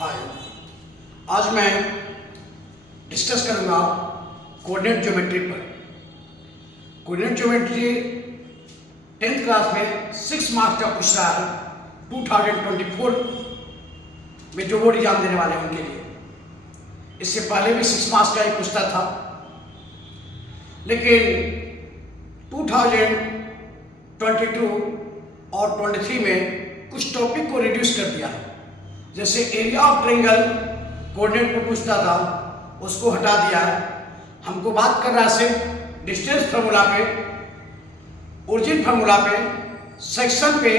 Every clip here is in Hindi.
हाय, आज मैं डिस्कस करूंगा कोऑर्डिनेट ज्योमेट्री पर। कोऑर्डिनेट ज्योमेट्री 10th क्लास में 6 मार्क्स का पूछ रहा है 2024 में जो बोर्ड एग्जाम देने वाले हैं उनके लिए। इससे पहले भी 6 मार्क्स का ही पूछता था, लेकिन 2022 और 23 में कुछ टॉपिक को रिड्यूस कर दिया है। जैसे एरिया ऑफ ट्रायंगल कोऑर्डिनेट पर पूछता था, उसको हटा दिया है। हमको बात कर रहा है सिर्फ डिस्टेंस फार्मूला पे, ओरिजिन फार्मूला पे, सेक्शन पे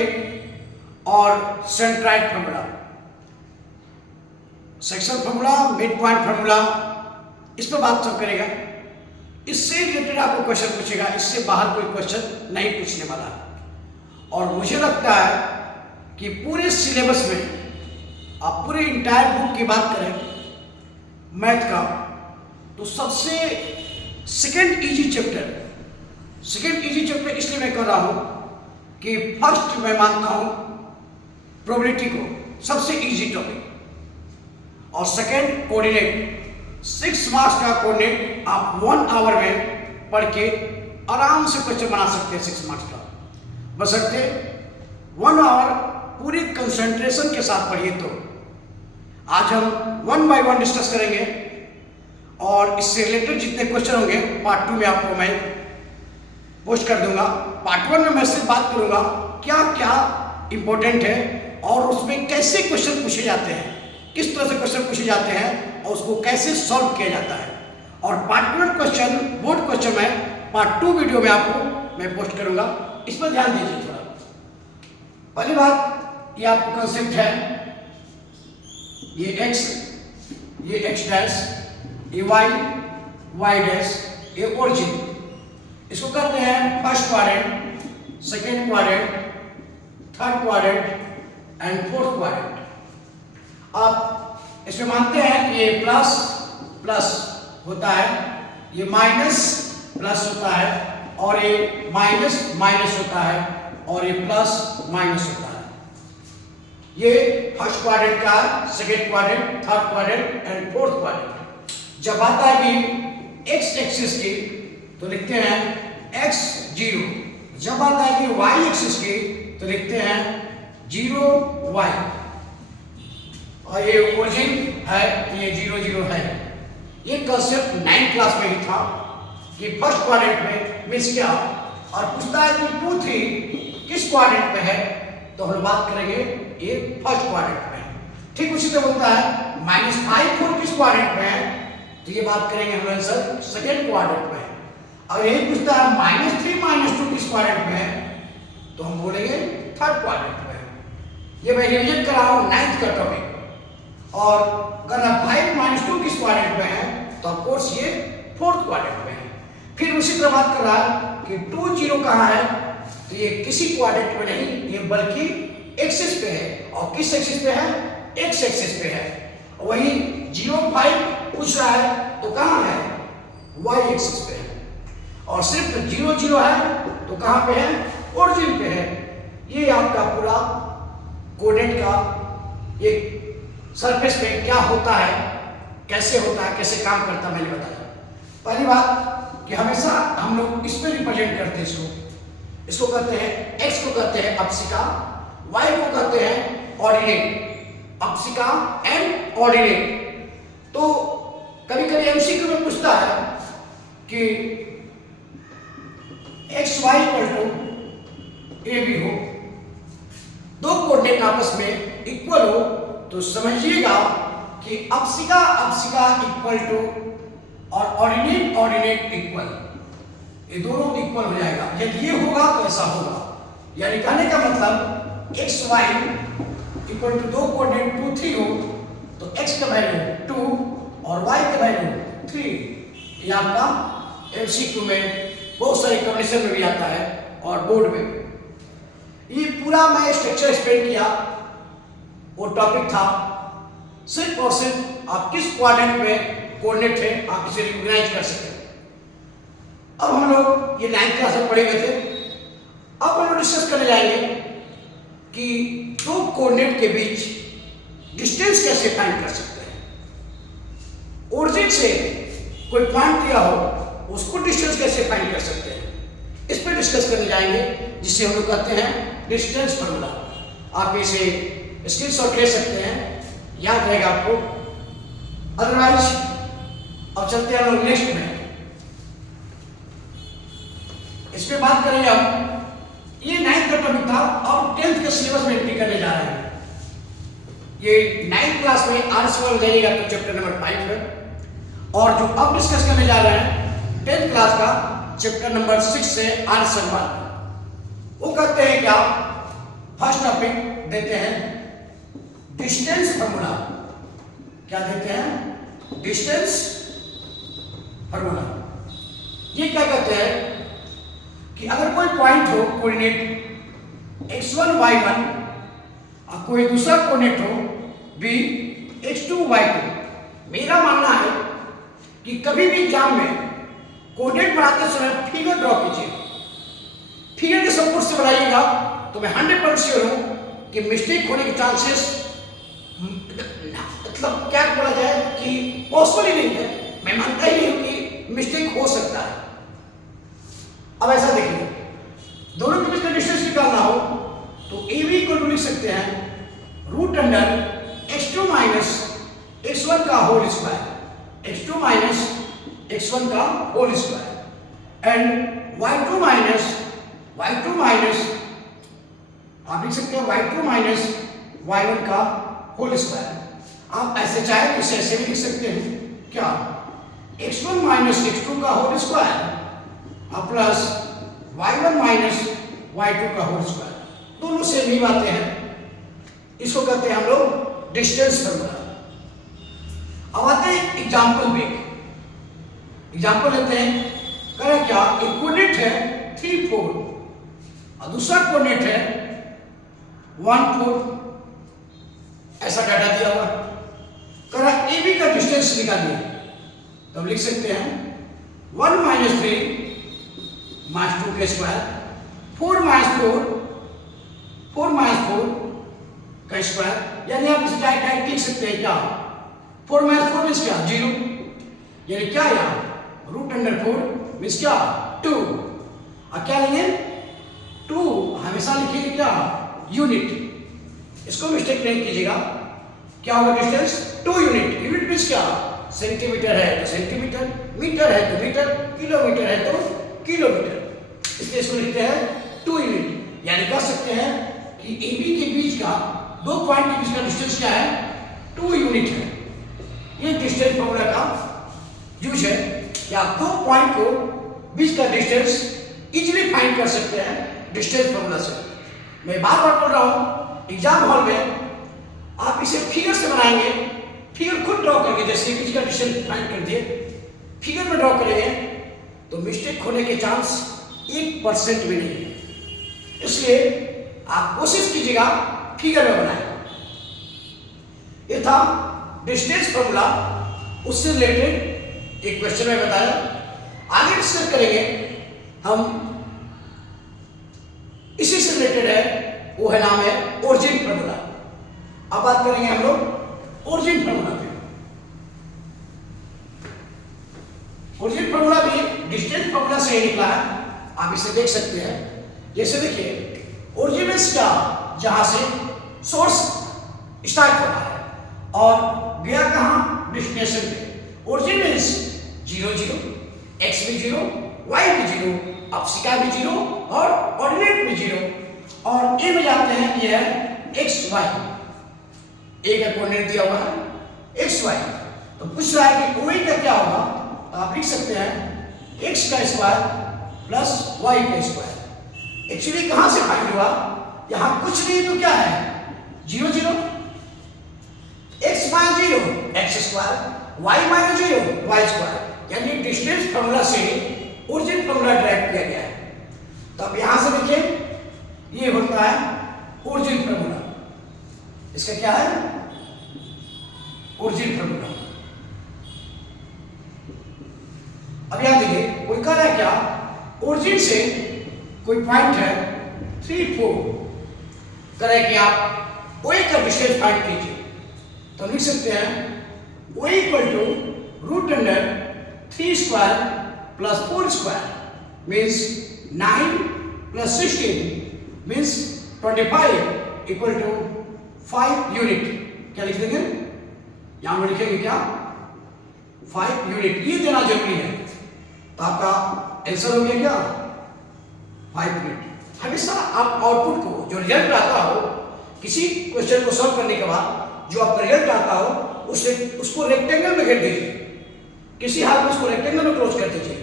और centroid formula. Section formula, mid point formula, इस पर बात सब करेगा। इससे रिलेटेड आपको क्वेश्चन पूछेगा, इससे बाहर कोई क्वेश्चन नहीं पूछने वाला। और मुझे लगता है कि पूरे सिलेबस में आप पूरे इंटायर बुक की बात करें मैथ का, तो सबसे सेकंड इजी चैप्टर इसलिए मैं कर रहा हूं कि फर्स्ट मैं मानता हूं प्रोबेबिलिटी को सबसे इजी टॉपिक, और सेकंड कोऑर्डिनेट। 6 मार्क्स का कोऑर्डिनेट आप 1 आवर में पढ़ के आराम से क्वेश्चन बना सकते हैं 6 मार्क्स का, बशर्ते 1 आवर पूरी कंसंट्रेशन के साथ पढ़िए। तो आज हम 1 बाय 1 डिस्कस करेंगे और इससे रिलेटेड जितने क्वेश्चन होंगे पार्ट 2 में आपको मैं पोस्ट कर दूंगा। पार्ट 1 में मैं सिर्फ बात करूंगा क्या क्या इंपॉर्टेंट है और उसमें कैसे क्वेश्चन पूछे जाते हैं, किस तरह से क्वेश्चन पूछे जाते हैं और उसको कैसे सॉल्व किया जाता है। और पार्टिकुलर क्वेश्चन, बोर्ड क्वेश्चन में पार्ट 2 वीडियो में आपको मैं पोस्ट करूंगा। इस पर ध्यान दीजिए थोड़ा। पहली बात, ये आपको कंसेप्ट है, ये x, ये x डैश, ये y, y डैश, ये ओरिजिन। इसको कहते हैं first quadrant, second quadrant, third quadrant and fourth quadrant. आप इसमें मानते हैं कि ये प्लस प्लस होता है, ये माइनस प्लस होता है, और ये माइनस माइनस होता है, और ये प्लस माइनस होता है। ये फर्स्ट क्वाड्रेंट का, second quadrant, third quadrant and fourth quadrant. जब आता है कि एक्स एक्सिस की तो लिखते हैं x 0। जब आता है कि y एक्सिस की तो लिखते हैं 0 y। और ये ओरिजिन है तो ये 0 0 है। ये कंसेप्ट 9th क्लास में ही था कि फर्स्ट क्वाड्रेंट में मिस क्या, और पूछता है कि 2 3 किस क्वाड्रेंट में है, तो हम बात करेंगे ये फर्स्ट क्वाड्रेंट में। ठीक उसी तरह होता है -5 4 किस क्वाड्रेंट में है, तो ये बात करेंगे हम आंसर सेकेंड क्वाड्रेंट में। और यही पूछता है -3 -2 किस क्वाड्रेंट में है, तो हम बोलेंगे थर्ड क्वाड्रेंट में। ये मैं रिवीजन कर रहा हूं 9th का टॉपिक। और अगर 5 -2 किस क्वाड्रेंट में है, तो ऑफ कोर्स ये फोर्थ क्वाड्रेंट में है। फिर उसी तरह बात कर रहा है कि 2 0 कहां है, तो ये किसी क्वाड्रेंट में नहीं, ये बल्कि एक्सिस पे है। और किस एक्सिस पे है, एक्स एक्सिस पे है। वही 0 5 पूछ रहा है तो कहां है, वाई एक्सिस पे है। और सिर्फ 0 0 है तो कहां पे है, ओरिजिन पे है। ये आपका पूरा कोऑर्डिनेट का एक सरफेस पे क्या होता है, कैसे होता है, कैसे काम करता है, मैंने बताया। पहली बात कि हमेशा हम लोग इस पे रिप्रेजेंट करते हैं इसको कहते हैं, x को कहते हैं अक्षिका, y को कहते हैं ऑर्डिनेट। Akshika and ordinate. तो कभी कभी एमसीक्यू में पूछता है कि x y equal to a b हो, दो कोऑर्डिनेट आपस में इक्वल हो, तो समझिएगा कि अक्षिका अक्षिका इक्वल टू और ऑर्डिनेट ऑर्डिनेट इक्वल, ये दोनों इक्वल हो जाएगा। यदि ये होगा तो ऐसा होगा, यानी कहने का मतलब एक्स वाई इक्वल टू दो कोऑर्डिनेट 2 3 हो, तो एक्स का वैल्यू 2 और वाई का वैल्यू 3। ये आपका एमसीक्यू में बहुत सारे कंडीशन में भी आता है और बोर्ड में। ये पूरा मैं स्ट्रक्चर एक्सप्लेन किया, वो टॉपिक था सिर्फ और सिर्फ आप किस क्वाड्रेंट में कोऑर्डिनेट है आप इसे रिकॉग्नाइज कर सकें। अब हम लोग ये 9th क्लास में पढ़े हुए थे। अब हम लोग डिस्कस करने जाएंगे कि दो कोऑर्डिनेट के बीच डिस्टेंस डिस्टेंस कैसे फाइंड कर सकते हैं? ओरिजिन से कोई पॉइंट दिया हो उसको डिस्टेंस कैसे फाइंड कर सकते हैं, इस पर डिस्कस करने जाएंगे, जिसे हम लोग कहते हैं डिस्टेंस फॉर्मूला। आप इसे स्क्रीनशॉट ले सकते हैं, याद रहेगा आपको। अदरवाइज अब चलते हैं हम लोग नेक्स्ट में। इस पे बात करेंगे हम, ये 9th का टॉपिक था और 10th के सिलेबस में एंट्री करने जा रहे हैं। ये 9th क्लास में आर्ट्स में हो जाइएगा तो चैप्टर नंबर 5 में, और जो अब डिस्कस करने जा रहे हैं 10th क्लास का चैप्टर नंबर 6 से आर्ट्स संवाद, वो कहते हैं क्या, फर्स्ट टॉपिक देते हैं डिस्टेंस फॉर्मूला। क्या देते हैं? Distance formula. ये क्या कहते हैं कि अगर कोई पॉइंट हो, कोऑर्डिनेट x1 y1 और कोई दूसरा कोऑर्डिनेट हो b x2 y2। मेरा मानना है कि कभी भी एग्जाम में कोऑर्डिनेट बनाते समय फिगर ड्रॉ कीजिए, फिगर के सपोर्ट से बनाइएगा, तो मैं 100% श्योर हूं कि मिस्टेक होने के चांसेस, मतलब क्या बोला जाए कि पॉसिबल ही नहीं है। मैं मानता ही नहीं हूं कि मिस्टेक हो सकता है। अब ऐसा देखिए, दोनों के बीच का डिस्टेंस निकालना हो तो ए बी इक्वल टू लिख सकते हैं root under x2 minus x1 का whole square, x2 minus x1 का whole square, and y2 minus आप लिख सकते हैं y2 माइनस y1 का होल स्क्वायर। आप ऐसे चाहे तो इसे ऐसे भी लिख सकते हैं, क्या, x1 माइनस x2 का होल स्क्वायर और प्लस y1 माइनस y2 का होल स्क्वायर। दोनों सेम ही बातें हैं, इसको कहते हैं हम लोग डिस्टेंस फॉर्मूला। अब आते हैं एग्जाम्पल पे। एग्जाम्पल लेते हैं, करें क्या, एक कोऑर्डिनेट है 3 4 और दूसरा कोऑर्डिनेट है 1 4, ऐसा डाटा दिया हुआ। करा ए बी का डिस्टेंस निकालिए, तो हम लिख सकते हैं 1 माइनस 3 माइनस 2 के स्क्वायर, 4 माइनस 4 का स्क्वायर, यानी आप इसे डायरेक्ट लिख सकते हैं क्या, 4 माइनस 4 मीन्स क्या, 0, यानी क्या यहाँ रूट अंडर 4 मीन्स क्या, 2। और क्या लेंगे, 2 हमेशा लिखिए क्या, यूनिट, इसको मिस्टेक नहीं कीजिएगा। क्या होगा डिस्टेंस, 2 यूनिट। यूनिट मीन्स क्या, सेंटीमीटर है तो सेंटीमीटर, मीटर है तो मीटर, किलोमीटर है तो किलोमीटर, इसलिए इसको लिखते हैं 2 यूनिट। यानी कह सकते हैं कि ए बी के बीच का, दो पॉइंट के बीच का डिस्टेंस क्या है, 2 यूनिट है। ये डिस्टेंस फॉर्मूला का यूज है कि आप दो पॉइंट को बीच का डिस्टेंस इजीली फाइंड कर सकते हैं डिस्टेंस फॉर्मूला से। मैं बार बार बोल रहा हूं, एग्जाम हॉल में आप इसे फिगर से बनाएंगे, फिगर खुद ड्रॉ करके, जैसे बीच का डिस्टेंस फाइंड कर दिए, फिगर में ड्रॉ करेंगे तो मिस्टेक होने के चांस 1% भी नहीं है। इसलिए आप कोशिश कीजिएगा फिगर में बनाएं। ये था डिस्टेंस फॉर्मूला, उससे रिलेटेड एक क्वेश्चन में बताया। आगे डिस्कस करेंगे हम, इसी से रिलेटेड है, वो है नाम है ओरिजिन फॉर्मूला। अब बात करेंगे हम लोग ओरिजिन फॉर्मूला पे। ओरिजिन फॉर्मूला भी डिस्टेंस फॉर्मूला से ही निकला है, आप इसे देख सकते हैं। जैसे देखिए, ओरिजिन मींस क्या, जहां से सोर्स स्टार्ट होता है और गया कहां, डेस्टिनेशन पे। ओरिजिन मींस 0 0, x भी 0, y भी 0, अक्षिका भी 0 और कोऑर्डिनेट भी 0। और ए में जाते हैं, ये है x y, ए का कोऑर्डिनेट दिया हुआ है x y। तो पूछ रहा है कि OA का क्या होगा, तो आप लिख सकते हैं x का स्क्वायर प्लस y का स्क्वायर। एक्चुअली कहां से फाइंड हुआ, यहां कुछ नहीं तो क्या है, 0 0, x minus 0 x square, y minus 0 y square. यानी डिस्टेंस फॉर्मूला से ओरिजिन फॉर्मूला ड्राइव किया गया है। तो अब यहां से देखिए, ये होता है ओरिजिन फॉर्मूला। इसका क्या है, ओरिजिन फॉर्मूला। अब यहां देखिए, कोई कह रहा है क्या, ओरिजिन से कोई पॉइंट है 3 4, कह रहा है कि आप OA का डिस्टेंस फाइंड कीजिए। तो लिख सकते हैं o equal to root under 3 square plus 4 square means 9 प्लस 16 मीन्स 25 इक्वल टू 5 यूनिट। क्या लिख देंगे यहां पर लिखेंगे क्या 5 यूनिट, ये देना जरूरी है। तो आपका आंसर हो गया क्या 5 यूनिट। हमेशा आप आउटपुट को जो रिजल्ट आता हो किसी क्वेश्चन को सॉल्व करने के बाद जो आपका रिजल्ट आता हो उसको रेक्टेंगल में घेर दीजिए, किसी हाल में उसको रेक्टेंगल में क्लोज कर दीजिए।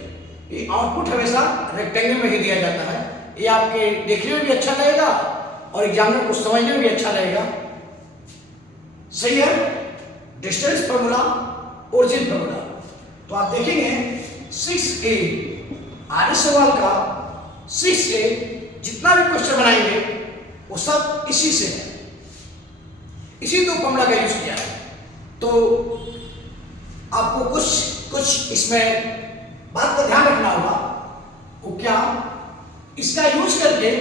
ये आउटपुट हमेशा रेक्टेंगल में ही दिया जाता है। ये आपके देखने में भी अच्छा लगेगा और एग्जामिनर को समझने में भी अच्छा लगेगा। सही है। Distance formula, origin formula. तो आप देखेंगे 6A आर्य सवाल का 6A जितना भी क्वेश्चन बनाएंगे वो सब इसी से है, इसी दो फॉर्मूला का यूज किया है। तो आपको कुछ इसमें बात का ध्यान रखना होगा। वो क्या, इसका यूज करके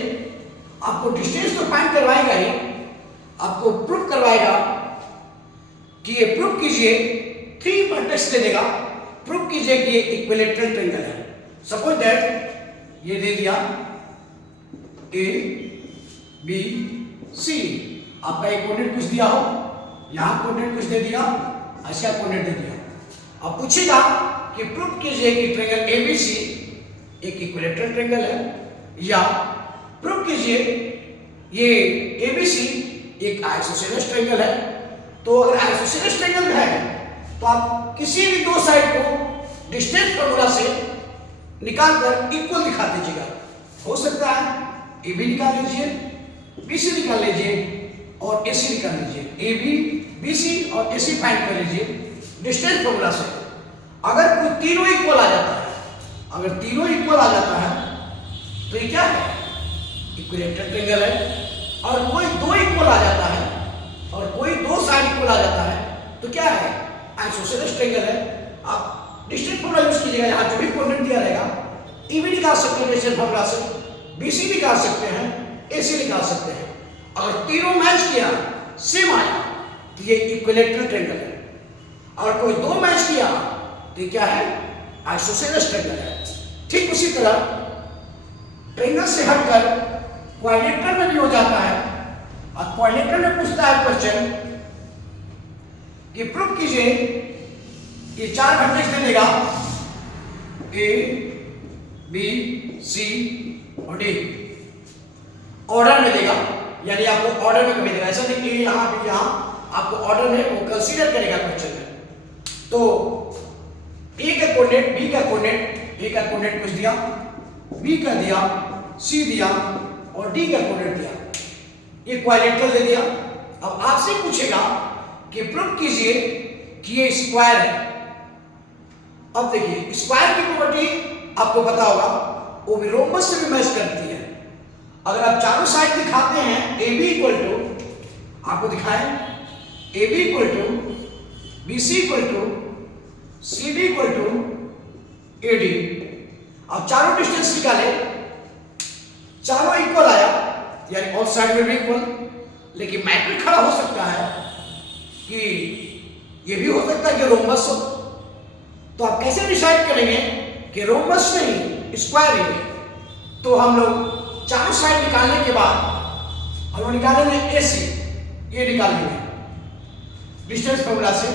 आपको डिस्टेंस तो फाइंड करवाएगा ही, आपको प्रूफ करवाएगा कि ये प्रूफ कीजिए, 3 वर्टेक्स दे देगा, प्रूफ कीजिए कि ये इक्विलैटरल ट्रायंगल है। सपोज दैट ये दे दिया A B C, आपका एक कोऑर्डिनेट कुछ दिया हो, यहां कोऑर्डिनेट कुछ दे दिया, ऐसा कोऑर्डिनेट दे दिया। अब पूछेगा कि प्रूफ कीजिए कि ट्रायंगल ABC एक इक्विलैटरल ट्रायंगल है, या प्रूफ कीजिए ये ABC एक आइसोसेलेस ट्रायंगल है। तो अगर आइसोसेलेस ट्रायंगल है तो आप किसी भी दो साइड को डिस्टेंस फॉर्मूला से निकालकर इक्वल दिखा दीजिएगा। हो सकता है AB निकाल लीजिए, BC निकाल लीजिए और AC निकाल लीजिए। AB, BC और AC फाइंड कर लीजिए डिस्टेंस फॉर्मूला से। अगर कोई तीनों इक्वल आ जाता है, अगर तीनों इक्वल आ जाता है तो ये क्या है, इक्विलैटरल ट्रायंगल है। और कोई दो इक्वल आ जाता है और कोई दो साइड इक्वल आ जाता है तो क्या है, आइसोसेलेस ट्रायंगल है। आप डिस्टेंस फॉर्मूला यूज कीजिएगा, यहाँ जो भी कोऑर्डिनेट दिया रहेगा AB निकाल सकते हैं डिस्टेंस फॉर्मूला से, BC निकाल सकते हैं, AC निकाल सकते हैं। अगर तीनों मैच किया सेम आया तो ये इक्विलैटरल ट्रायंगल है, और कोई दो मैच किया तो ये क्या है, आइसोसेलेस ट्रायंगल है। ठीक उसी तरह ट्रायंगल से हटकर क्वाड्रिलेटरल में भी हो जाता है। और क्वाड्रिलेटरल में पूछता है क्वेश्चन कि प्रूफ कीजिए, ये 4 वर्टेक्स दे देगा A B C और D, ऑर्डर में देगा, यानी आपको ऑर्डर में कभी देगा। ऐसा नहीं कि यहाँ भी यहाँ आपको ऑर्डर में वो कंसीडर करेगा क्वेश्चन में। तो A का कोऑर्डिनेट, B का कोऑर्डिनेट, A का कोऑर्डिनेट कुछ दिया, B का दिया, C दिया और D का कोऑर्डिनेट दिया, ये क्वाड्रिलेटरल दे दिया। अब आपसे पूछेगा कि प्रूफ कीजिए कि ये स्क्वायर है। अब देखिए स्क्वायर की प्रॉपर्टी आपको पता होगा, वो भी रोम्बस से भी मैच करती है। अगर आप चारों साइड दिखाते हैं AB इक्वल टू, आपको दिखाएं AB equal to BC equal to CD equal to AD, अब चारों डिस्टेंस निकाले, चारों इक्वल आया, यानी all side will be equal. लेकिन मैट्रिक खड़ा हो सकता है कि ये भी हो सकता है कि रोम्बस हो। तो आप कैसे डिसाइड करेंगे कि रोम्बस नहीं स्क्वायर ही है? तो हम लोग चारों साइड निकालने के बाद हम लोग निकालेंगे AC, ये निकालेंगे डिस्टेंस फॉर्मूला से,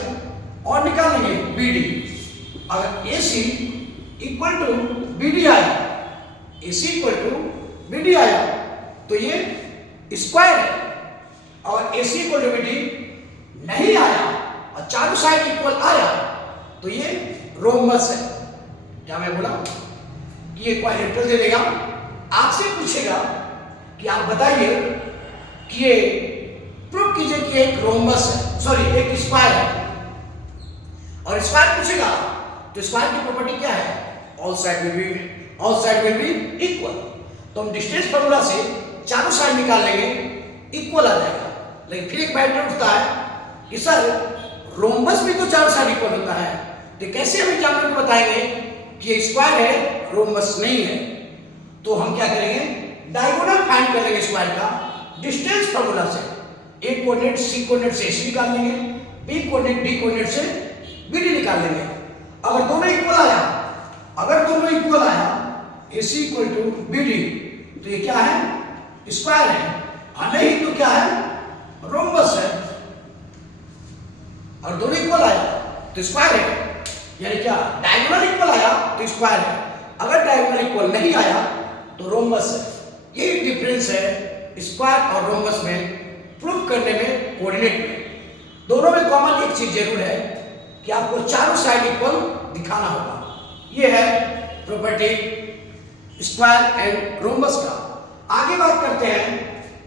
और निकालेंगे BD। अगर AC इक्वल टू BD आया, AC इक्वल टू BD आया तो ये स्क्वायर है। और AC इक्वल टू BD नहीं आया और चारों साइड इक्वल आया तो ये रोम्बस है। क्या मैं बोला कि ये क्वाड्रिलेटरल दे देगा। आपसे पूछेगा कि आप बताइए कि ये प्रूफ कीजिए कि एक रोम्बस है, सॉरी एक स्क्वायर है। और स्क्वायर पूछेगा तो स्क्वायर की प्रॉपर्टी क्या है, all side will be equal. तो हम डिस्टेंस फॉर्मूला से चारों साइड निकाल लेंगे, इक्वल आ जाएगा। लेकिन फिर एक मैटर उठता है कि सर रोम्बस भी तो चारों साइड इक्वल होता है, तो कैसे हम एग्जामिनर को बताएंगे कि ये स्क्वायर है रोम्बस नहीं है? तो हम क्या करेंगे, डायगोनल फाइंड कर लेंगे स्क्वायर का डिस्टेंस फॉर्मूला से। एक कोऑर्डिनेट C कोऑर्डिनेट से AC निकाल लेंगे, बी कोऑर्डिनेट डी कोऑर्डिनेट से बी डी निकाल लेंगे। अगर दोनों इक्वल आया AC equal to B D, तो ये क्या है? स्क्वायर है, और नहीं तो क्या है? रोम्बस है। और दोनों इक्वल आया तो स्क्वायर है, यानी क्या? डायगोनल इक्वल आया तो स्क्वायर है, अगर डायगोनल इक्वल नहीं आया तो रोम्बस है। यही डिफरेंस है स्क्वायर और रोम्बस में प्रूव करने में, कोऑर्डिनेट में। दोनों में कॉमन एक चीज जरूर है कि आपको चारों साइड इक्वल दिखाना होगा। यह है प्रॉपर्टी स्क्वायर एंड रोम्बस का। आगे बात करते हैं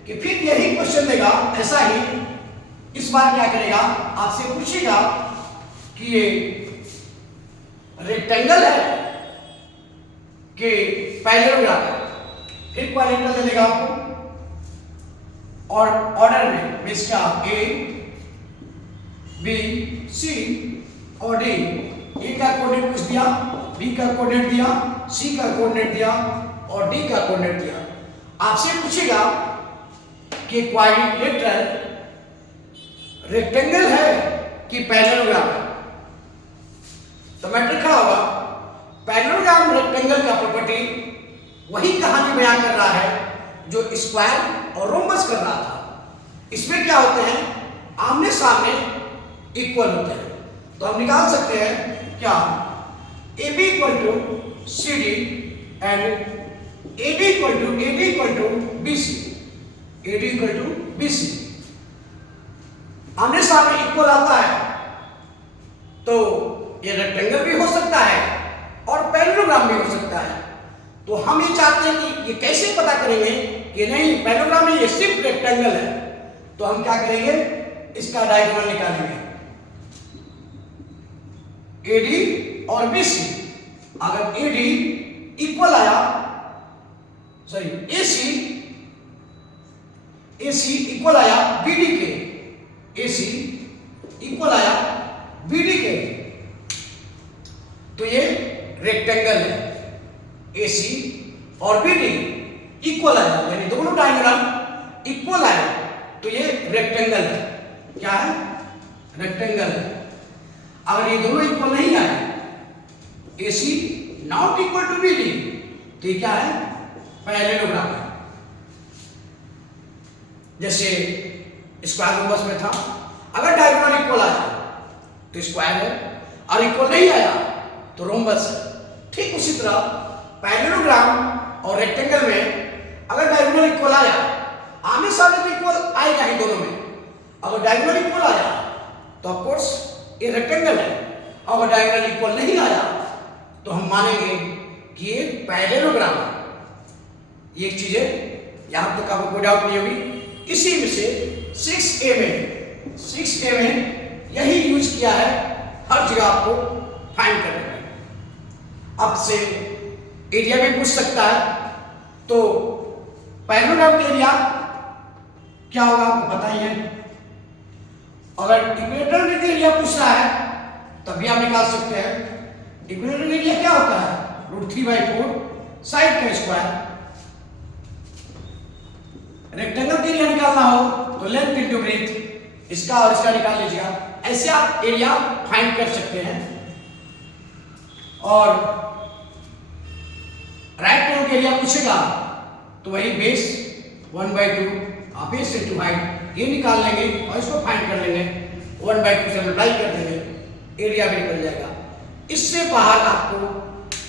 कि फिर यही क्वेश्चन देगा, ऐसा ही इस बार क्या करेगा, आपसे पूछेगा कि ये रेक्टेंगल है कि पैरेललोग्राम है। फिर क्वाड्रेंटल दे देगा आपको और ऑर्डर में इसका ए बी सी और डी। ए का कोऑर्डिनेट कुछ दिया, बी का कोऑर्डिनेट दिया, सी का कोऑर्डिनेट दिया और डी का कोऑर्डिनेट दिया। आपसे पूछेगा कि क्वाड्रिलेटरल रेक्टेंगल है कि पैरेललोग्राम है, तो मैटर खड़ा होगा। पैरेललोग्राम रेक्टेंगल का प्रॉपर्टी वही कहानी बयान कर रहा है जो स्क्वायर और रोम्बस कर रहा था। इसमें क्या होते हैं? आमने सामने इक्वल होते हैं, तो हम निकाल सकते हैं क्या? AB equal to C D and AD equal to BC। AD equal to BC आमने सामने इक्वल आता है तो ये रेक्टेंगल भी हो सकता है और पैरेललोग्राम भी हो सकता है। तो हम ये चाहते हैं कि ये कैसे पता करेंगे कि नहीं पैरेललोग्राम में ये सिर्फ रेक्टेंगल है, तो हम क्या करेंगे? इसका डायगोनल निकालेंगे AD और BC। अगर AD इक्वल आया, सॉरी AC इक्वल आया BD के, AC इक्वल आया BD के, तो ये रेक्टेंगल है। AC और BD इक्वल आया, यानी दोनों डायग्राम इक्वल आए तो ये रेक्टेंगल है। क्या है? रेक्टेंगल है। अगर ये दोनों इक्वल नहीं आए, AC not equal to BD, तो ये क्या है? पैरेललोग्राम है। जैसे स्क्वायर रोम्बस में था, अगर डायगोनल इक्वल आया तो स्क्वायर है, और इक्वल नहीं आया तो रोम्बस है। ठीक उसी तरह पैरेललोग्राम और रेक्टेंगल में अगर डायगोनल इक्वल आया, आमने सामने तो इक्वल आएगा ही दोनों में। अगर डायगोनल इक्वल आया तो ऑफ कोर्स ये रेक्टेंगल है, अगर डायगोनल इक्वल नहीं आया तो हम मानेंगे कि ये पैरेललोग्राम है। ये चीज है, यहां तक आपको कोई डाउट नहीं होगी। इसी में से 6A में यही यूज किया है हर जगह आपको फाइंड करने में। अब से एरिया भी पूछ सकता है, तो पैरेललोग्राम का एरिया क्या होगा आपको पता ही है। अगर इक्विलेटरल का एरिया पूछ रहा है तब भी आप निकाल सकते हैं। इक्विलेटरल एरिया क्या होता है? √3/4 साइड का स्क्वायर। रेक्टेंगल का एरिया निकालना हो तो लेंथ इंटू ब्रेथ, इसका और इसका निकाल लीजिएगा। ऐसे आप एरिया फाइंड कर सकते हैं। और राइट एंगल का एरिया पूछेगा तो वही बेस 1/2 बेस इंटू हाइट, ये निकाल लेंगे और इसको फाइंड कर लेंगे। 1/2 से मल्टीप्लाई कर देंगे, एरिया भी निकल जाएगा। इससे बाहर आपको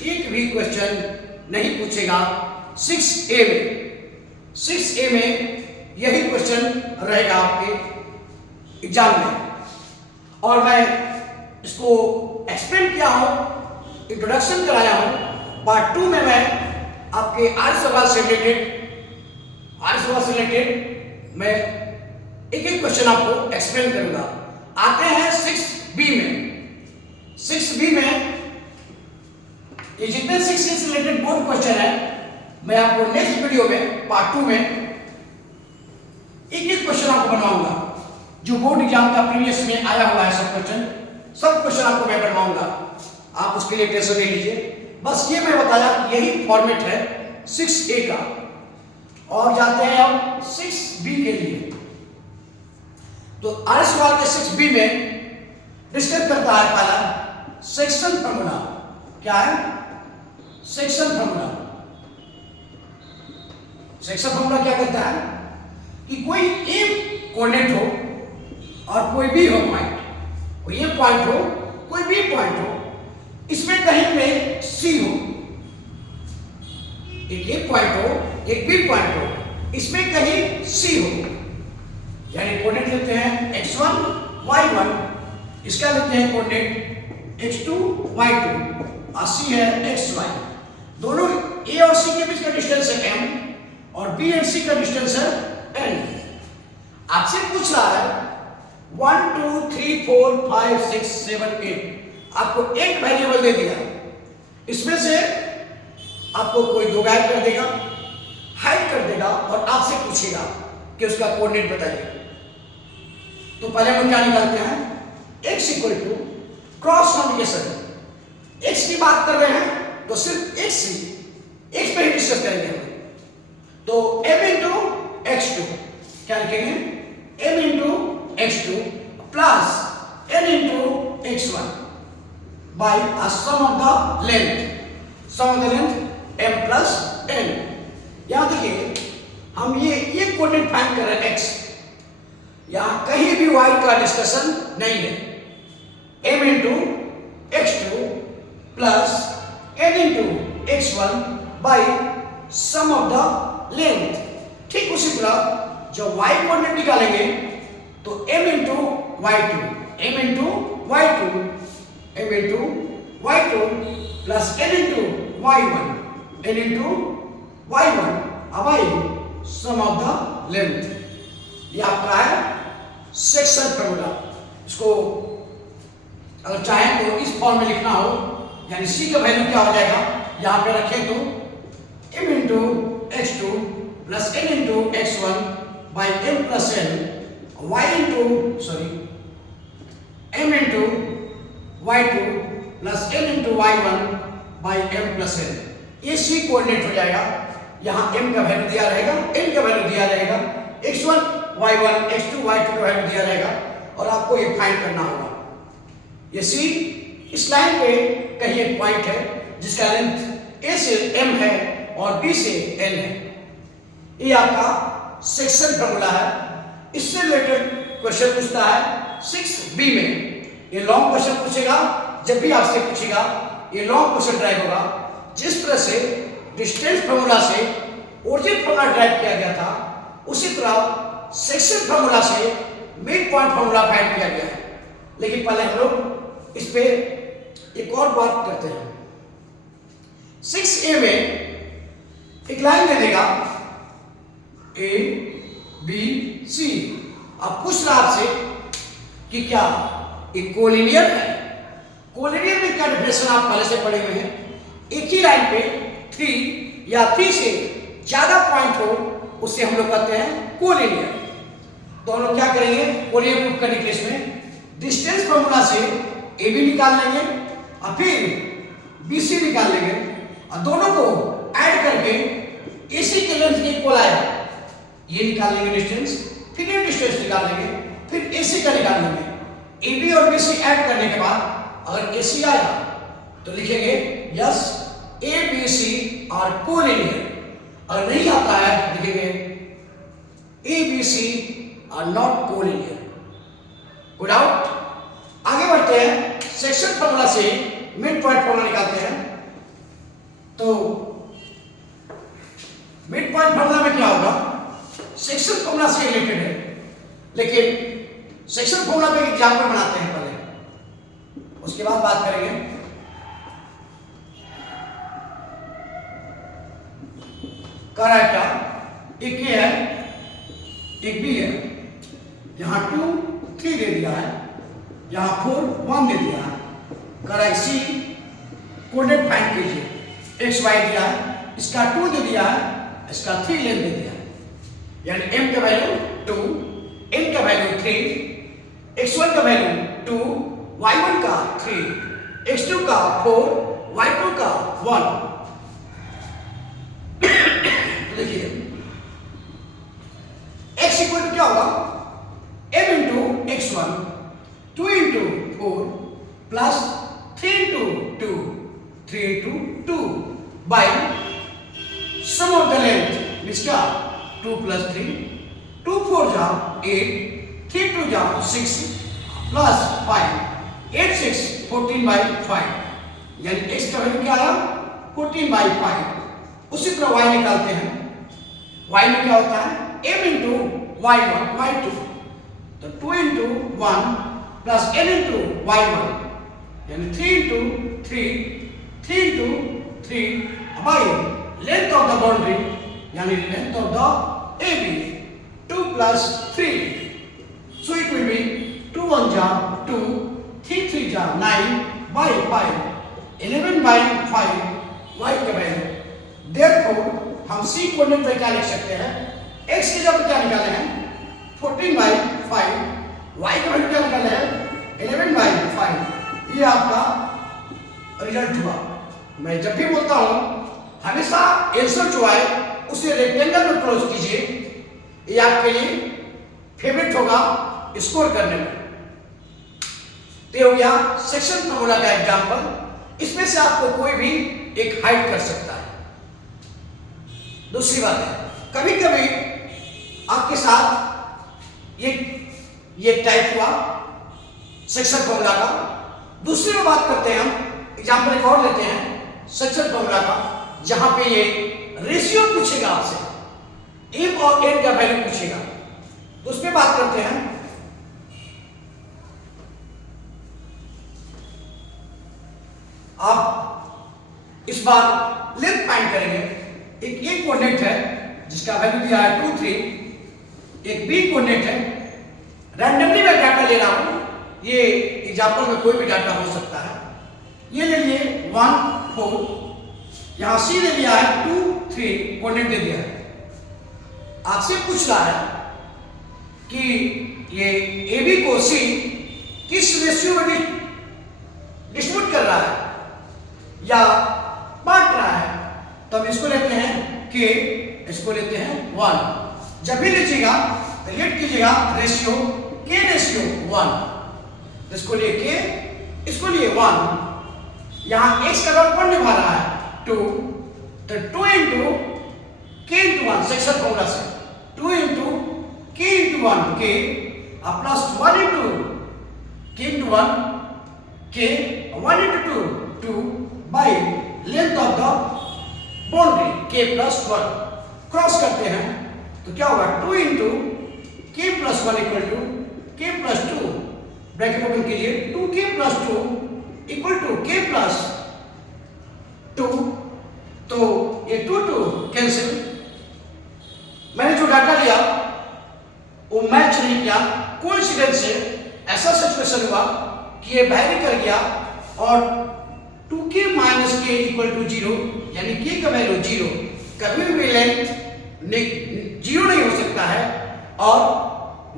एक भी क्वेश्चन नहीं पूछेगा। 6A में यही क्वेश्चन रहेगा आपके एग्जाम में। और मैं इसको एक्सप्लेन किया हूं, इंट्रोडक्शन कराया हूं। पार्ट 2 में मैं आपके आर्य सवाल से रिलेटेड मैं एक एक क्वेश्चन आपको एक्सप्लेन करूंगा। आते हैं 6B में। 6B में ये जितने 6 से रिलेटेड बोर्ड क्वेश्चन है, मैं आपको नेक्स्ट वीडियो में पार्ट 2 में एक एक क्वेश्चन आपको बनाऊंगा जो बोर्ड एग्जाम का प्रीवियस में आया हुआ है। सब क्वेश्चन आपको मैं बनवाऊंगा, आप उसके लिए टेंशन नहीं लीजिए। बस ये मैं बताया कि यही फॉर्मेट है 6A का। और जाते हैं अब 6B के लिए। तो आर्य सवाल के 6B में डिस्कस करता है पहला सेक्शन फॉर्मूला। क्या है? Section formula. सेक्शन फॉर्मूला क्या कहता है कि कोई एक कोऑर्डिनेट हो और कोई भी हो पॉइंट, कोई एक पॉइंट हो कोई भी पॉइंट हो, इसमें कहीं पे सी हो, एक पॉइंट हो एक भी पॉइंट हो, इसमें कहीं सी हो, यानी कोऑर्डिनेट लेते हैं x1 y1, इसका लेते हैं कोऑर्डिनेट x2 y2 और c है xy। दोनों a और c के बीच का डिस्टेंस है m और b एंड c का डिस्टेंस है n। आपसे पूछ रहा है 1 2 3 4 5 6 7 8, आपको एक वेरिएबल दे दिया, इसमें से आपको कोई दो गायब कर देगा, हाइड कर देगा और आपसे पूछेगा कि उसका कोऑर्डिनेट बताइए। तो पहले हम क्या निकालते हैं? x equal to cross multiplication. x की बात कर रहे हैं तो सिर्फ x पे ही डिस्कस करेंगे हम। तो m इंटू x2 क्या लिखेंगे? m into x2 plus n into x1 by sum of the length, sum of the length m plus n। यहां देखिए हम ये कोऑर्डिनेट फाइंड कर रहे हैं x, यहां कहीं भी y का डिस्कशन नहीं है। m into x2 plus n into x1 by sum of the length. ठीक उसी तरह जब y कोऑर्डिनेट निकालेंगे तो m into y2, m into y2, m into y2 plus n into y1, n into y1 by sum of the length. ये आपका है सेक्शन फॉर्मूला। इसको अगर चाहें तो इस फॉर्म में लिखना हो, यानी c का वैल्यू क्या हो जाएगा, यहां पे रखें तो m into x2 plus n into x1 by m plus n, y into m into y2 plus n into y1 by m plus n। ये c कोऑर्डिनेट हो जाएगा। यहाँ m का वैल्यू दिया रहेगा, n का वैल्यू दिया रहेगा, x1 y1 x2 y2 का वैल्यू दिया रहेगा और आपको ये फाइंड करना होगा। ये c इस लाइन पे कहीं एक पॉइंट है जिसका लेंथ a से m है और b से n है। ये आपका सेक्शन फॉर्मूला है। इससे रिलेटेड क्वेश्चन पूछता है 6b में। ये लॉन्ग क्वेश्चन पूछेगा, जब भी आपसे पूछेगा ये लॉन्ग क्वेश्चन ड्राइव होगा। जिस तरह से डिस्टेंस फॉर्मूला से ओरिजिन फॉर्मूला ड्राइव किया गया था, उसी तरह सेक्शन फॉर्मूला से मिड पॉइंट फॉर्मूला फाइंड किया गया है। लेकिन पहले हम लोग इस पे एक और बात करते हैं। 6a में एक लाइन दे देगा a b c। अब पूछ रहा आपसे कि क्या ये कोलिनियर है? कोलिनियर में क्या डेफिनेशन आप पहले से पढ़े हुए हैं। एक ही लाइन पे 3 या 3 से ज्यादा पॉइंट हो उसे हम लोग कहते हैं कोलिनियर। तो हम लोग क्या करेंगे कोलिनियर प्रूफ करने के लिए इसमें डिस्टेंस फॉर्मूला से ए बी निकाल लेंगे और फिर बी सी निकाल लेंगे और दोनों को ऐड करके एसी के लेंथ के इक्वल आएगा, ये निकाल लेंगे डिस्टेंस, फिर ये डिस्टेंस निकाल लेंगे, फिर एसी का निकाल लेंगे। ए बी और बी सी ऐड करने के बाद अगर एसी आया तो लिखेंगे yes A B C are collinear. अगर नहीं आता है लिखेंगे A B C are not collinear. Good out. आगे बढ़ते हैं। सेक्शन फॉर्मूला से मिड पॉइंट फॉर्मूला निकालते हैं। तो मिड पॉइंट फॉर्मूला में क्या होगा, सेक्शन फॉर्मूला से रिलेटेड है, लेकिन सेक्शन फॉर्मूला पे एग्जांपल बनाते हैं पहले, उसके बाद बात करेंगे। कह रहा है क्या, एक ये है एक बी है, यहां 2 3 दे दिया है, यहां 4 1 दे दिया है। कह रहा है सी कोऑर्डिनेट फाइंड कीजिए। एक्स वाई दिया है, इसका 2 दे दिया है, इसका 3 लेंथ दे दिया है, यानी m का वैल्यू 2, n का वैल्यू 3, x1 का वैल्यू 2, y1 का 3, x2 का 4, y2 का 1। देखिए x इक्वल टू क्या होगा, m into x1 2 into 4 plus 3 into 2, 3 into 2 by sum of the length is क्या 2 plus 3, 2 4 जा 8, 3 2 जा 6 प्लस 5, 8 6 14 by 5, यानी x का वैल्यू क्या आया 14 by 5। उसी तरह y निकालते हैं, y में क्या होता है m into y1 y2, तो 2 into 1 plus n into y1 यानी 3 into 3, 3 into 3 by length of the boundary यानी length of the AB 2 plus 3, so it will be 2 1 जा 2, 3 3 जा 9 by 5, 11 by 5 y का वैल्यू। therefore हम c कोऑर्डिनेट पे क्या लिख सकते हैं, x की जगह क्या निकाले हैं 14 by 5, y का वैल्यू क्या निकाले हैं 11 by 5। ये आपका रिजल्ट हुआ। मैं जब भी बोलता हूं हमेशा आंसर जो है उसे रेक्टेंगल में क्लोज कीजिए, ये आपके लिए फेवरेट होगा स्कोर करने में। तो हो गया सेक्शन फॉर्मूला का एग्जांपल, इसमें से आपको कोई भी एक हाइड कर सकता है। दूसरी बात है कभी कभी आपके साथ ये टाइप हुआ सेक्शन फॉर्मूला का। दूसरी में बात करते हैं हम एग्जांपल एक और लेते हैं सेक्शन फॉर्मूला का, जहां पे ये रेशियो पूछेगा आपसे, m और n का वैल्यू पूछेगा, तो उस पर बात करते हैं। आप इस बार लेंथ फाइंड करेंगे। एक कोऑर्डिनेट है जिसका वैल्यू दिया है 2 3, एक बी कोऑर्डिनेट है। रैंडमली मैं डाटा ले रहा हूं, ये एग्जांपल में कोई भी डाटा हो सकता है। ये ले लिए 1 4, यहां सी ले लिया है 2 3, कोऑर्डिनेट दे दिया है। आपसे पूछ रहा है कि ये ए बी को सी किस रेशियो में डिस्ट्रीब्यूट कर रहा है या बांट रहा है, तो हम इसको लेते हैं के, इसको लेते हैं 1। जब भी लीजिएगा रिलेट कीजिएगा रेशियो के रेशियो 1, इसको लिए के, इसको लिए 1। यहां x का रोल कौन निभा रहा है 2, तो 2 into k into 1 section formula से 2 into k into 1 k plus 1 into k into 1 k 1 into 2 by length of the boundary k plus 1 cross करते हैं तो क्या होगा 2 into k plus 1 equal to k plus 2, bracket open कीजिए 2k plus 2 equal to k plus 2, तो ये 2 2 कैंसिल। मैंने जो डाटा लिया वो मैच नहीं किया, कोइंसिडेंस से ऐसा सिचुएशन हुआ कि ये वैरी कर गया और 2k minus k equal to 0, यानी k का वैल्यू 0। कभी भी लेंथ 0 नहीं हो सकता है और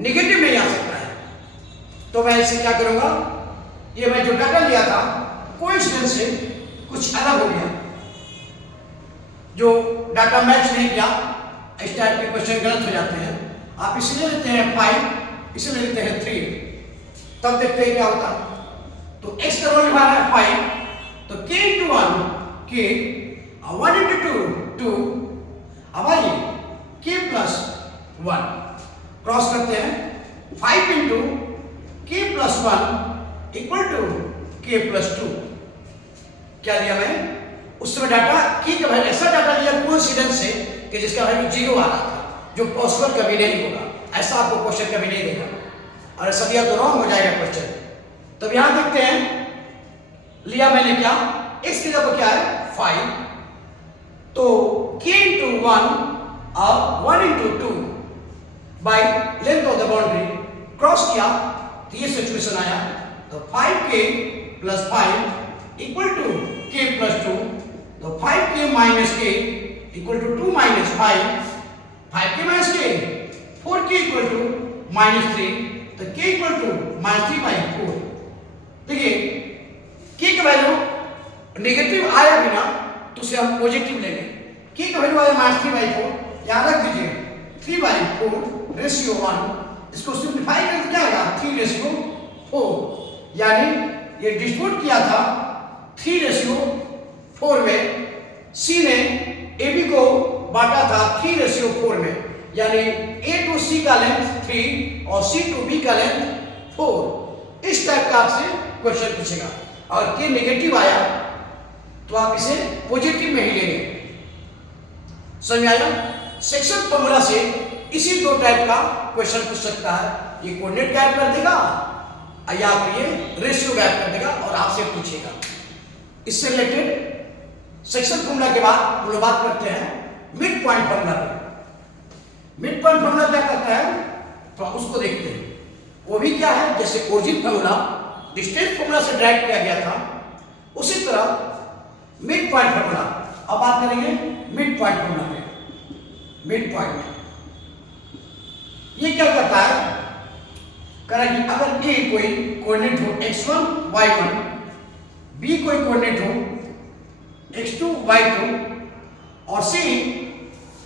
निगेटिव नहीं आ सकता है। तो मैं इसे क्या करूंगा, ये मैं जो डाटा लिया था कोइंसिडेंस से कुछ अलग हो गया, जो डाटा मैच नहीं किया, इस टाइप के क्वेश्चन गलत हो जाते हैं। आप इसे ले लेते हैं 5, इसे ले लेते हैं 3, तब देखते हैं क्या होता है। तो x का रोल निभा रहा है 5, तो k into 1 k, 1 into 2 2, अब आइए k plus 1 क्रॉस करते हैं 5 into k plus 1 equal to k plus 2। क्या लिया मैं उस समय डाटा k का वैल्यू, ऐसा डाटा लिया कोइंसिडेंस से कि जिसका वैल्यू 0 आ रहा था, जो पॉसिबल कभी नहीं होगा। ऐसा आपको क्वेश्चन कभी नहीं देगा और ऐसा दिया तो रॉन्ग हो जाएगा क्वेश्चन। तो यहां देखते हैं लिया मैंने क्या, x की जगह क्या है 5, तो k into 1 और 1 into 2 by length of the boundary cross किया तो ये सिचुएशन आया। तो 5k plus 5 equal to k plus 2, तो 5k minus k equal to 2 minus 5, 5k minus k 4k equal to minus 3, तो k equal to minus 3 by 4। देखिए k का वैल्यू नेगेटिव आया भी ना तो उसे हम पॉजिटिव लेंगे। k का वैल्यू आया माइनस 3 by 4, याद रख दीजिए 3 by 4 रेशियो 1, इसको सिंप्लीफाई करके क्या आएगा 3 रेशियो 4, यानी ये डिस्ट्रीब्यूट किया था 3:4 में, सी ने ए बी को बांटा था 3:4 में, यानी ए टू सी का लेंथ 3 और सी टू बी का लेंथ 4। इस टाइप का आपसे क्वेश्चन पूछेगा। और के नेगेटिव आया तो आप इसे पॉजिटिव में ही लेंगे। समझ में आया? सेक्शन फॉर्मूला से इसी दो टाइप का क्वेश्चन पूछ सकता है। ये कोऑर्डिनेट गायब कर देगा या फिर ये रेशियो गायब कर देगा और आपसे पूछेगा। इससे रिलेटेड सेक्शन फॉर्मूला के बाद हम लोग बात करते हैं मिड पॉइंट फॉर्मूला पे। मिड पॉइंट फॉर्मूला क्या करता है तो उसको देखते हैं। वो भी क्या है, जैसे ओरिजिन फॉर्मूला डिस्टेंस फॉर्मूला से ड्राइव किया गया था, उसी तरह मिड पॉइंट फॉर्मूला। अब बात करेंगे मिड पॉइंट फॉर्मूला पे। मिड पॉइंट ये क्या करता है, करेंगे अगर ए कोई कोऑर्डिनेट हो x1 y1, बी कोई कोऑर्डिनेट हो x2 y2 और सी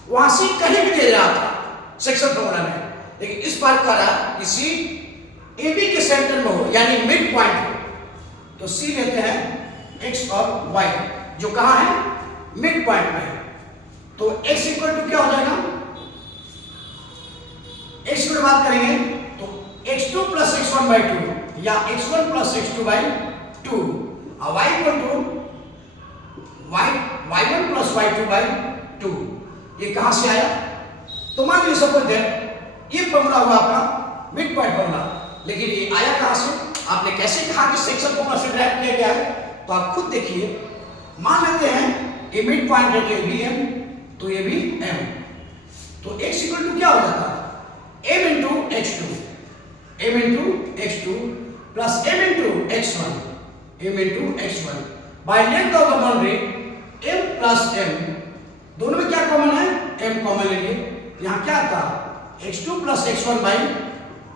वहां सी कहीं भी दे रहा था सेक्शन फॉर्मूला में, लेकिन इस बार कह रहा कि सी ए बी के सेंटर में हो यानी मिड पॉइंट हो, तो सी लेते हैं x और y जो कहां है, मिड पॉइंट में है। तो x इक्वल टू क्या हो जाएगा, x की बात करेंगे तो x2 प्लस x1 बाई 2 या x1 प्लस x2 बाई 2 और y equal to y1 plus y2 by 2। ये कहां से आया, तो मान लीजिए सपोज दैट ये फॉर्मूला हुआ आपका मिड पॉइंट फॉर्मूला, लेकिन ये आया कहां से, आपने कैसे कहा कि सेक्शन फॉर्मूला से ड्राइव किया गया है, तो आप खुद देखिए। मान लेते हैं ये मिड पॉइंट है कि bm, तो ये भी m, तो x इक्वल टू क्या हो जाता है, m into x2 plus m into x1 by length of the boundary m plus m, दोनों में क्या कॉमन है, m कॉमन लेंगे। यहाँ क्या था, x2 plus x1 by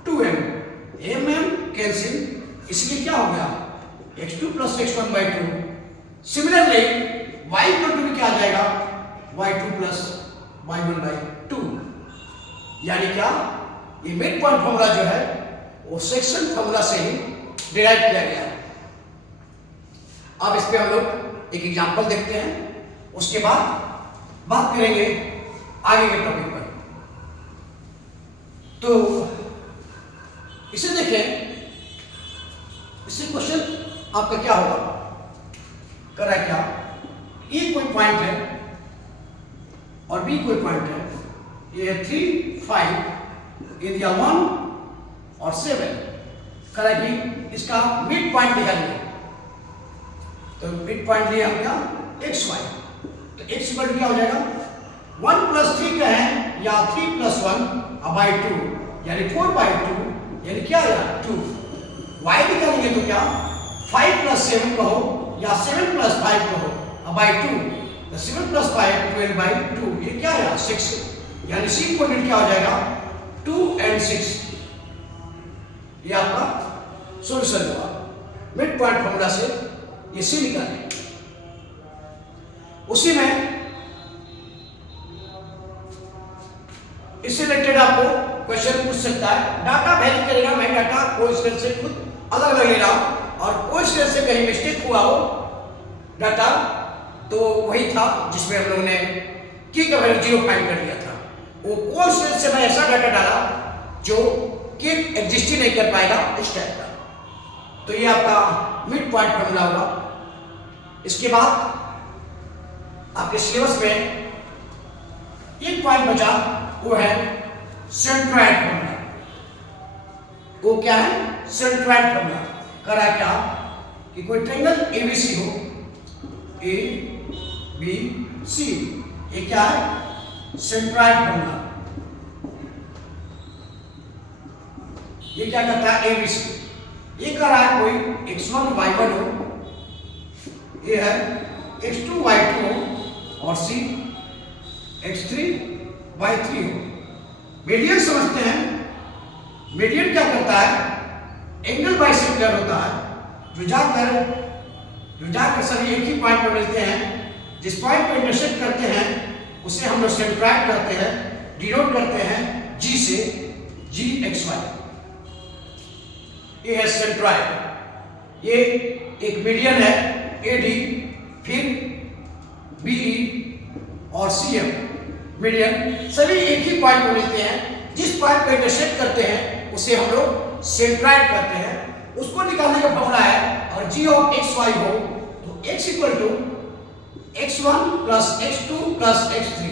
2m, m cancel, इसलिए क्या हो गया x2 plus x1 by 2। Similarly y equal to भी क्या आ जाएगा, y2 प्लस y1 बाई 2, यानी क्या, ये मिड पॉइंट फॉर्मूला जो है वो सेक्शन फॉर्मूला से ही डिराइव किया गया है। अब इस पे हम लोग एक एग्जांपल देखते हैं, उसके बाद बात करेंगे आगे के टॉपिक पर। तो इसे देखें, इससे क्वेश्चन आपका क्या होगा, कर रहा है क्या, ए कोई पॉइंट है और बी कोई पॉइंट है, ये 3 5 एरिया 1 और 7, कर रहा है कि इसका मिड पॉइंट निकालिए। तो मिड पॉइंट लिया हम क्या, एक्स वाई, तो एक्स इक्वल टू क्या हो जाएगा, 1 प्लस 3 का है या 3 प्लस 1 बाई 2 यानी 4 बाई 2, यानी क्या आया 2। वाई निकालेंगे तो क्या, 5 प्लस 7 कहो या 7 प्लस 5 कहो बाई 2, तो 7 प्लस 5 12 बाई 2, ये क्या आया 6, यानी सी कोऑर्डिनेट क्या हो जाएगा 2 और 6। ये आपका सॉल्यूशन हुआ मिड पॉइंट फॉर्मूला से, ये सी निकालें। उसी में इससे रिलेटेड आपको क्वेश्चन पूछ सकता है, डाटा वेरी करेगा, मैं डाटा कोइंसिडेंस से खुद अलग अलग ले रहा हूं और कोइंसिडेंस से कहीं मिस्टेक हुआ हो डाटा, तो वही था जिसमें हम लोगों ने की का वैल्यू 0 फाइंड कर लिया था। वो कोइंसिडेंस से मैं ऐसा डाटा डाला जो कि एग्जिस्ट ही नहीं कर पाएगा इस टाइप का। तो ये आपका मिड पॉइंट फॉर्मूला होगा। इसके बाद आपके सिलेबस में एक पॉइंट बचा, वो है सेंट्रॉइड फॉर्मूला। वो क्या है, सेंट्रॉइड फॉर्मूला। करा क्या कि कोई ट्रायंगल एबीसी हो, ए बी सी, ये क्या है सेंट्रॉइड फॉर्मूला। ये क्या करता है, एबीसी। ये कर रहा है कोई x1 y1 हो, ये है x2 y2 हो और c x3 y3 हो। मीडियन समझते हैं, मीडियन क्या करता है, एंगल बाइसेक्टर होता है, जो जाकर सभी एक ही पॉइंट पर मिलते हैं। जिस पॉइंट पर इंटरसेक्ट करते हैं उसे हम लोग सेंट्रॉइड करते हैं, डिनोट करते हैं g से, g x y। ये है सेंट्रॉइड, ये एक मीडियन है AD, फिर BE और CM मीडियन, सभी एक ही पॉइंट पर मिलते हैं। जिस पॉइंट पर इंटरसेक्ट करते हैं उसे हम लोग सेंट्राइड कहते हैं। उसको निकालने का फॉर्मूला है, और G ऑफ XY हो तो X equal to x1 plus x2 plus x3,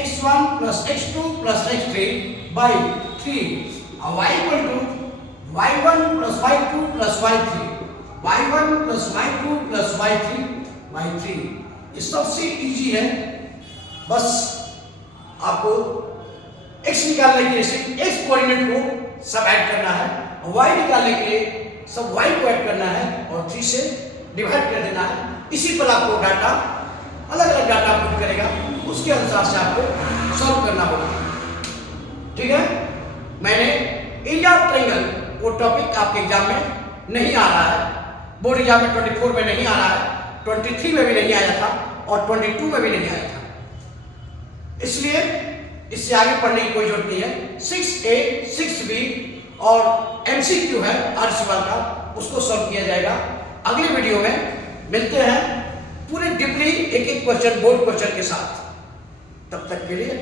x1 plus x2 plus x3 by 3, और y equal to y1 plus y2 plus y3, y1 plus y2 plus y3 by 3। ये सबसे इजी है, बस आपको x निकालने के लिए सिर्फ x कोऑर्डिनेट को सब ऐड करना है, और y निकालने के लिए सब y को ऐड करना है और 3 से डिवाइड कर देना है। इसी पर आपको डाटा अलग अलग डाटा पुट करेगा, उसके अनुसार से आपको सॉल्व करना होगा। ठीक है, मैंने एरिया ऑफ ट्रायंगल वो टॉपिक आपके एग्जाम में नहीं आ रहा है, बोर्ड एग्जाम में 24 में नहीं आ रहा है, 23 में भी नहीं आया था और 22 में भी नहीं आया था, इसलिए इससे आगे पढ़ने की कोई जरूरत नहीं है। 6A 6B और MCQ है आर्य सवाल का, उसको सॉल्व किया जाएगा। अगले वीडियो में मिलते हैं पूरे डीपली एक एक क्वेश्चन बोर्ड क्वेश्चन के साथ। तब तक के लिए